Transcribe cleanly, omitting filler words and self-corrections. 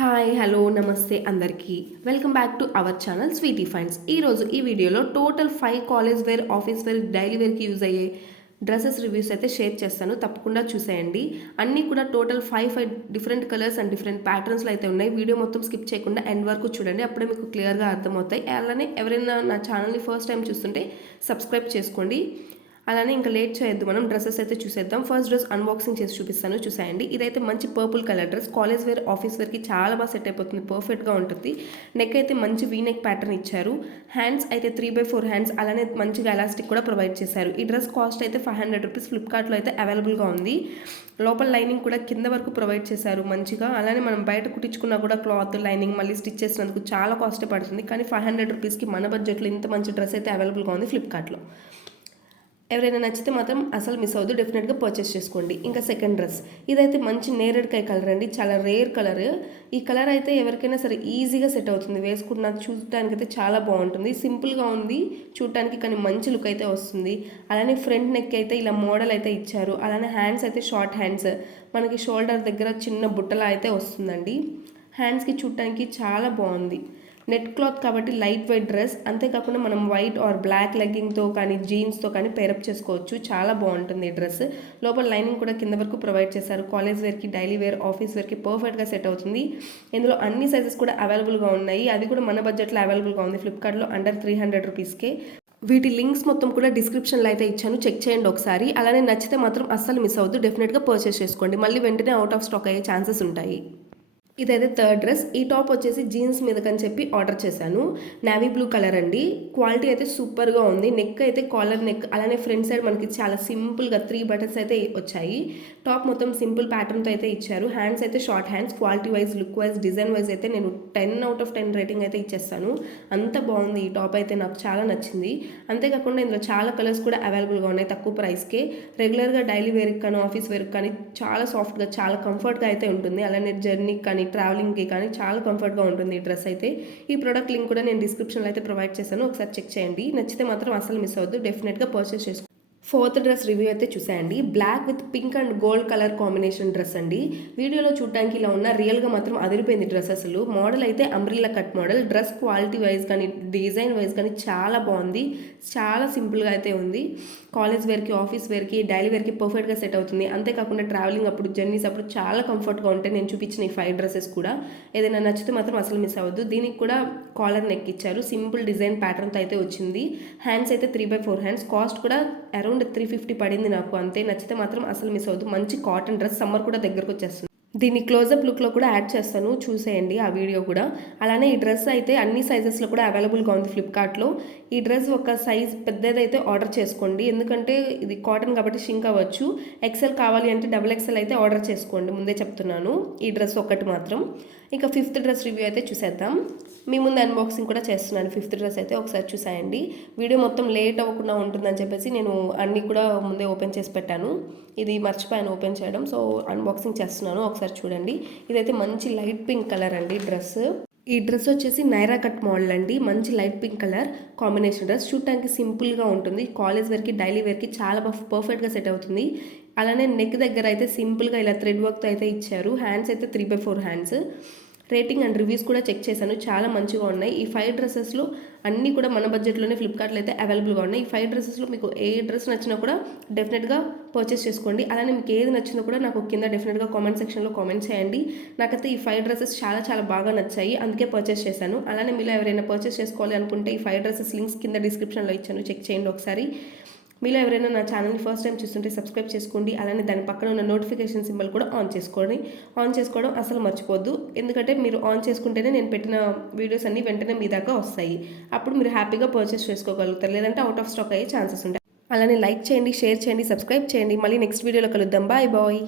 Hi hello నమస్తే అందరికీ welcome back to our channel Sweety Finds. ఈరోజు ఈ వీడియోలో total 5 college wear office wear daily వేర్కి యూజ్ అయ్యే డ్రెస్సెస్ రివ్యూస్ అయితే షేర్ చేస్తాను, తప్పకుండా చూసేయండి. అన్నీ కూడా total 5 different colours and different ప్యాటర్న్స్లో అయితే ఉన్నాయి. వీడియో మొత్తం స్కిప్ చేయకుండా ఎండ్ వరకు చూడండి, అప్పుడే మీకు క్లియర్గా అర్థమవుతాయి. అలానే ఎవరైనా నా ఛానల్ని ఫస్ట్ టైం చూస్తుంటే సబ్స్క్రైబ్ చేసుకోండి. అలానే ఇంకా లేట్ చేయొద్దు, మనం డ్రెస్సెస్ అయితే చూసేద్దాం. ఫస్ట్ డ్రెస్ అన్బాక్సింగ్ చేసి చూపిస్తాను, చూసేయండి. ఇదైతే మంచి purple colour dress, college wear office వేర్కి చాలా బాగా సెట్ అయిపోతుంది, పర్ఫెక్ట్గా ఉంటుంది. నెక్ అయితే మంచి వీ నెక్ ప్యాటర్న్ ఇచ్చారు. హ్యాండ్స్ అయితే 3/4 హ్యాండ్స్, అలానే మంచిగా ఎలాస్టిక్ కూడా ప్రొవైడ్ చేశారు. ఈ డ్రెస్ కాస్ట్ అయితే 500 రూపీస్ ఫ్లిప్కార్ట్లో అయితే అవైలబుల్గా ఉంది. లోపల లైనింగ్ కూడా కింద వరకు ప్రొవైడ్ చేశారు మంచిగా. అలానే మనం బయట కుట్టించుకున్నా కూడా క్లాత్ లైనింగ్ మళ్ళీ స్టిచ్ చేసినందుకు చాలా కాస్ట్ పడుతుంది, కానీ 500 రూపీస్కి మన బడ్జెట్లో ఇంత మంచి డ్రెస్ అయితే అవైలబుల్గా ఉంది ఫ్లిప్కార్ట్లో. ఎవరైనా నచ్చితే మాత్రం అసలు మిస్ అవ్వద్దు, డెఫినెట్గా పర్చేస్ చేసుకోండి. ఇంకా సెకండ్ డ్రెస్, ఇదైతే మంచి నేరేడుకాయ కలర్ అండి, చాలా రేర్ కలర్. ఈ కలర్ అయితే ఎవరికైనా సరే ఈజీగా సెట్ అవుతుంది, వేసుకున్న చూడటానికి అయితే చాలా బాగుంటుంది. సింపుల్గా ఉంది చూడటానికి, కానీ మంచి లుక్ అయితే వస్తుంది. అలానే ఫ్రంట్ నెక్ అయితే ఇలా మోడల్ అయితే ఇచ్చారు. అలానే హ్యాండ్స్ అయితే షార్ట్ హ్యాండ్స్, మనకి షోల్డర్ దగ్గర చిన్న బుట్టలా అయితే వస్తుందండి. హ్యాండ్స్కి చూడటానికి చాలా బాగుంది. నెట్ క్లాత్ కాబట్టి లైట్ వెయిట్ డ్రెస్, అంతేకాకుండా మనం వైట్ ఆర్ బ్లాక్ లెగ్గింగ్తో కానీ జీన్స్తో కానీ పేరప్ చేసుకోవచ్చు, చాలా బాగుంటుంది ఈ డ్రెస్. లోపల లైనింగ్ కూడా కింద వరకు ప్రొవైడ్ చేశారు. కాలేజ్ వేర్కి, డైలీ వేర్, ఆఫీస్ వేర్కి పర్ఫెక్ట్గా సెట్ అవుతుంది. ఇందులో అన్ని సైజెస్ కూడా అవైలబుల్గా ఉన్నాయి, అది కూడా మన బడ్జెట్లో అవైలబుల్గా ఉంది ఫ్లిప్కార్ట్లో అండర్ 300 రూపీస్కే. వీటి లింక్స్ మొత్తం కూడా డిస్క్రిప్షన్లో అయితే ఇచ్చాను, చెక్ చేయండి ఒకసారి. అలానే నచ్చితే మాత్రం అస్సలు మిస్ అవ్వద్దు, డెఫినెట్గా పర్చేస్ చేసుకోండి, మళ్ళీ వెంటనే అవుట్ ఆఫ్ స్టాక్ అయ్యే ఛాన్సెస్ ఉంటాయి. ఇదైతే థర్డ్ డ్రెస్. ఈ టాప్ వచ్చేసి జీన్స్ మీదకని చెప్పి ఆర్డర్ చేశాను. నావీ బ్లూ కలర్ అండి, క్వాలిటీ అయితే సూపర్గా ఉంది. నెక్ అయితే కాలర్ నెక్, అలానే ఫ్రంట్ సైడ్ మనకి చాలా సింపుల్గా 3 బటన్స్ అయితే వచ్చాయి. టాప్ మొత్తం సింపుల్ ప్యాటర్న్తో అయితే ఇచ్చారు. హ్యాండ్స్ అయితే short hands. Quality wise, look wise, design wise అయితే నేను 10/10 రేటింగ్ అయితే ఇచ్చేస్తాను, అంత బాగుంది. ఈ టాప్ అయితే నాకు చాలా నచ్చింది. అంతేకాకుండా ఇందులో చాలా కలర్స్ కూడా అవైలబుల్గా ఉన్నాయి తక్కువ ప్రైస్కే. రెగ్యులర్గా డైలీ వేర్కి కానీ ఆఫీస్ వేర్కి కానీ చాలా సాఫ్ట్గా, చాలా కంఫర్ట్గా అయితే ఉంటుంది. అలానే జర్నీకి కానీ ట్రావెలింగ్కి కానీ చాలా కంఫర్ట్గా ఉంటుంది ఈ డ్రెస్ అయితే. ఈ ప్రోడక్ట్ లింక్ కూడా నేను డిస్క్రిప్షన్లో అయితే ప్రొవైడ్ చేశాను, ఒకసారి చెక్ చేయండి. నచ్చితే మాత్రం అసలు మిస్ అవ్వద్దు, డెఫినెట్గా పర్చేస్ చేసుకోండి. ఫోర్త్ డ్రెస్ రివ్యూ అయితే చూసేయండి. Black with pink and gold colour combination dress అండి. వీడియోలో చూడడానికి ఇలా ఉన్న, రియల్గా మాత్రం అదిరిపోయింది డ్రెస్ అసలు. మోడల్ అయితే umbrella cut model. Dress quality wise కానీ డిజైన్ వైజ్ కానీ చాలా బాగుంది, చాలా సింపుల్గా అయితే ఉంది. కాలేజ్ వేర్కి, ఆఫీస్ వేర్కి, డైలీ వేర్కి పర్ఫెక్ట్గా సెట్ అవుతుంది. అంతేకాకుండా ట్రావెలింగ్ అప్పుడు, జర్నీస్ అప్పుడు చాలా కంఫర్ట్గా ఉంటాయి. నేను చూపించిన ఈ 5 డ్రెస్సెస్ కూడా ఏదైనా నచ్చితే మాత్రం అసలు మిస్ అవ్వద్దు. దీనికి కూడా కాలర్ నెక్ ఇచ్చారు, సింపుల్ డిజైన్ ప్యాటర్న్తో అయితే వచ్చింది. హ్యాండ్స్ అయితే 3/4 హ్యాండ్స్. కాస్ట్ కూడా అరౌండ్ 350 పడింది నాకు, అంతే. నచ్చితే మాత్రం అసలు మిస్ అవ్వద్దు. మంచి కాటన్ డ్రెస్, సమ్మర్ కూడా దగ్గరకు వచ్చేస్తుంది. దీన్ని క్లోజప్ లుక్లో కూడా యాడ్ చేస్తాను, చూసేయండి ఆ వీడియో కూడా. అలానే ఈ డ్రెస్ అయితే అన్ని సైజెస్లో కూడా అవైలబుల్గా ఉంది ఫ్లిప్కార్ట్లో. ఈ డ్రెస్ ఒక సైజ్ పెద్దదైతే ఆర్డర్ చేసుకోండి, ఎందుకంటే ఇది కాటన్ కాబట్టి షింక్ అవ్వచ్చు. ఎక్సెల్ కావాలి అంటే XXL అయితే ఆర్డర్ చేసుకోండి, ముందే చెప్తున్నాను. ఈ డ్రెస్ ఒకటి మాత్రం. ఇంకా ఫిఫ్త్ డ్రెస్ రివ్యూ అయితే చూసేద్దాం. మీ ముందు అన్బాక్సింగ్ కూడా చేస్తున్నాను. ఫిఫ్త్ డ్రెస్ అయితే ఒకసారి చూసేయండి. వీడియో మొత్తం లేట్ అవ్వకుండా ఉంటుందని చెప్పేసి నేను అన్నీ కూడా ముందే ఓపెన్ చేసి పెట్టాను. ఇది మర్చిపోయాను ఓపెన్ చేయడం, సో అన్బాక్సింగ్ చేస్తున్నాను, ఒకసారి చూడండి. ఇదైతే మంచి లైట్ పింక్ కలర్ అండి డ్రెస్. ఈ డ్రెస్ వచ్చేసి నైరా కట్ మోడల్ అండి, మంచి light pink colour combination dress. చూడటానికి సింపుల్గా ఉంటుంది, కాలేజ్ వేర్కి, డైలీ వేర్కి చాలా పర్ఫెక్ట్గా సెట్ అవుతుంది. అలానే నెక్ దగ్గర అయితే సింపుల్గా ఇలా థ్రెడ్ వర్క్తో అయితే ఇచ్చారు. హ్యాండ్స్ అయితే 3/4 హ్యాండ్స్. రేటింగ్ అండ్ రివ్యూస్ కూడా చెక్ చేశాను, చాలా మంచిగా ఉన్నాయి. ఈ 5 డ్రెస్సెస్లో అన్నీ కూడా మన బడ్జెట్లోనే ఫ్లిప్కార్ట్లో అయితే అవైలబుల్గా ఉన్నాయి. ఈ 5 డ్రెస్సెస్లో మీకు ఏ డ్రెస్ నచ్చినా కూడా డెఫినెట్గా పర్చేస్ చేసుకోండి. అలానే మీకు ఏది నచ్చినా కూడా నాకు కింద డెఫినెట్గా కామెంట్ సెక్షన్లో కామెంట్ చేయండి. నాకైతే ఈ 5 డ్రెస్సెస్ చాలా చాలా బాగా నచ్చాయి, అందుకే పర్చేస్ చేశాను. అలానే మీలో ఎవరైనా పర్చేస్ చేసుకోవాలి అనుకుంటే ఈ 5 డ్రెస్సెస్ లింక్స్ కింద డిస్క్రిప్షన్లో ఇచ్చాను, చెక్ చేయండి ఒకసారి. మీలో ఎవరైనా నా ఛానల్ని ఫస్ట్ టైం చూస్తుంటే సబ్స్క్రైబ్ చేసుకోండి. అలానే దాని పక్కన ఉన్న నోటిఫికేషన్ సింబల్ కూడా ఆన్ చేసుకోండి. ఆన్ చేసుకోవడం అసలు మర్చిపోద్దు, ఎందుకంటే మీరు ఆన్ చేసుకుంటేనే నేను పెట్టిన వీడియోస్ అన్నీ వెంటనే మీ దాకా వస్తాయి. అప్పుడు మీరు హ్యాపీగా పర్చేస్ చేసుకోగలుగుతారు, లేదంటే అవుట్ ఆఫ్ స్టాక్ అయ్యే ఛాన్సెస్ ఉంటాయి. అలానే లైక్ చేయండి, షేర్ చేయండి, సబ్స్క్రైబ్ చేయండి. మళ్ళీ నెక్స్ట్ వీడియోలో కలుద్దాం. Bye bye.